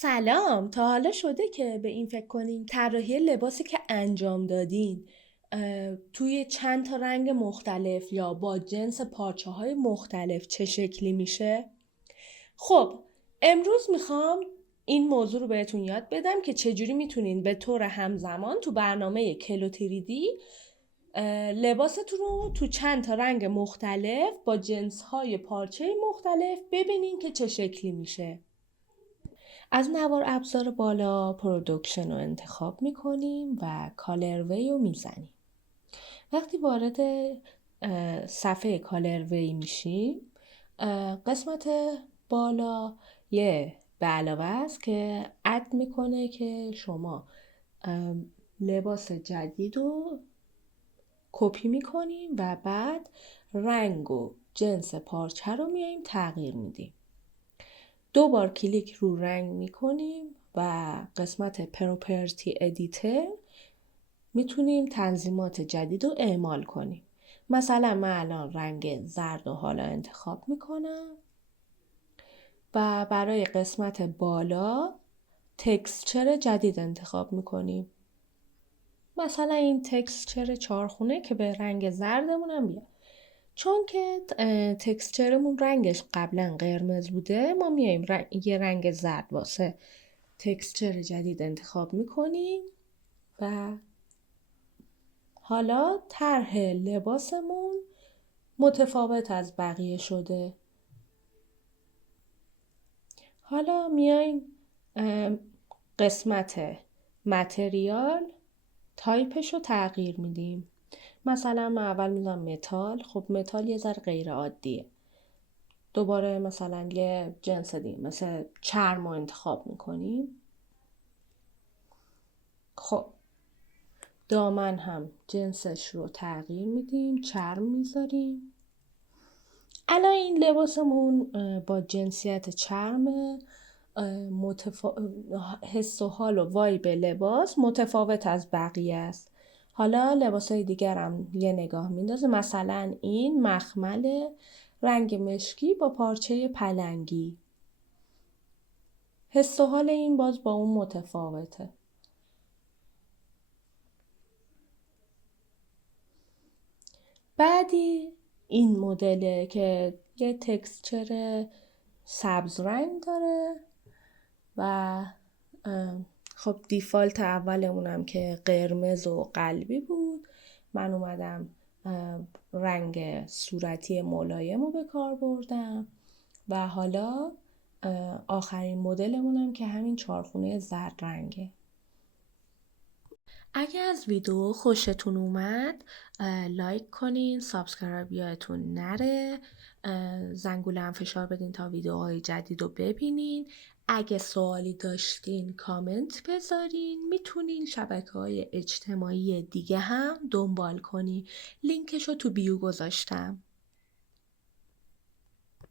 سلام، تا حالا شده که به این فکر کنین طراحی لباسی که انجام دادین توی چند تا رنگ مختلف یا با جنس پارچه های مختلف چه شکلی میشه؟ خب، امروز میخوام این موضوع رو بهتون یاد بدم که چجوری میتونین به طور همزمان تو برنامه کلو تریدی لباستون رو تو چند تا رنگ مختلف با جنس های پارچه مختلف ببینین که چه شکلی میشه. از نوار ابزار بالا پرودکشن رو انتخاب میکنیم و کالروی رو میزنیم. وقتی وارد صفحه کالروی میشیم، قسمت بالا به علاوه است که اد میکنه که شما لباس جدید رو کپی میکنیم و بعد رنگ و جنس پارچه رو میایم تغییر میدیم. 2 بار کلیک رو رنگ میکنیم و قسمت پروپرتی ادیتر میتونیم تنظیمات جدید رو اعمال کنیم. مثلا من الان رنگ زرد و حالا انتخاب میکنم و برای قسمت بالا تکسچر جدید انتخاب میکنیم. مثلا این تکسچر چارخونه که به رنگ زردمون هم بیاد. چون که تکسچرمون رنگش قبلا قرمز بوده، ما میایم یه رنگ زرد واسه تکسچر جدید انتخاب میکنیم و حالا طرح لباسمون متفاوت از بقیه شده. حالا میایم قسمت متریال تایپش رو تغییر میدیم. مثلا من اول میذارم متال. خب متال یه ذره غیر عادیه. دوباره مثلا یه جنس دیگه مثل چرم رو انتخاب میکنیم. خب دامن هم جنسش رو تغییر میدیم، چرم میذاریم. الان این لباسمون با جنسیت چرم حس و حال و وایب لباس متفاوت از بقیه است. حالا لباسای دیگر هم یه نگاه میندازه. مثلا این مخمل رنگ مشکی با پارچه پلنگی. حس و حال این باز با اون متفاوته. بعدی این مدله که یه تکسچر سبز رنگ داره و خب دیفالت اولمونم که قرمز و قلبی بود. من اومدم رنگ صورتی ملایم رو به کار بردم و حالا آخرین مدلمونم که همین چارخونه زرد رنگه. اگه از ویدیو خوشتون اومد لایک کنین، سابسکرایب یادتون نره، زنگوله هم فشار بدین تا ویدیوهای جدید رو ببینین. اگه سوالی داشتین کامنت بذارین. میتونین شبکه‌های اجتماعی دیگه هم دنبال کنین. لینکش رو تو بیو گذاشتم.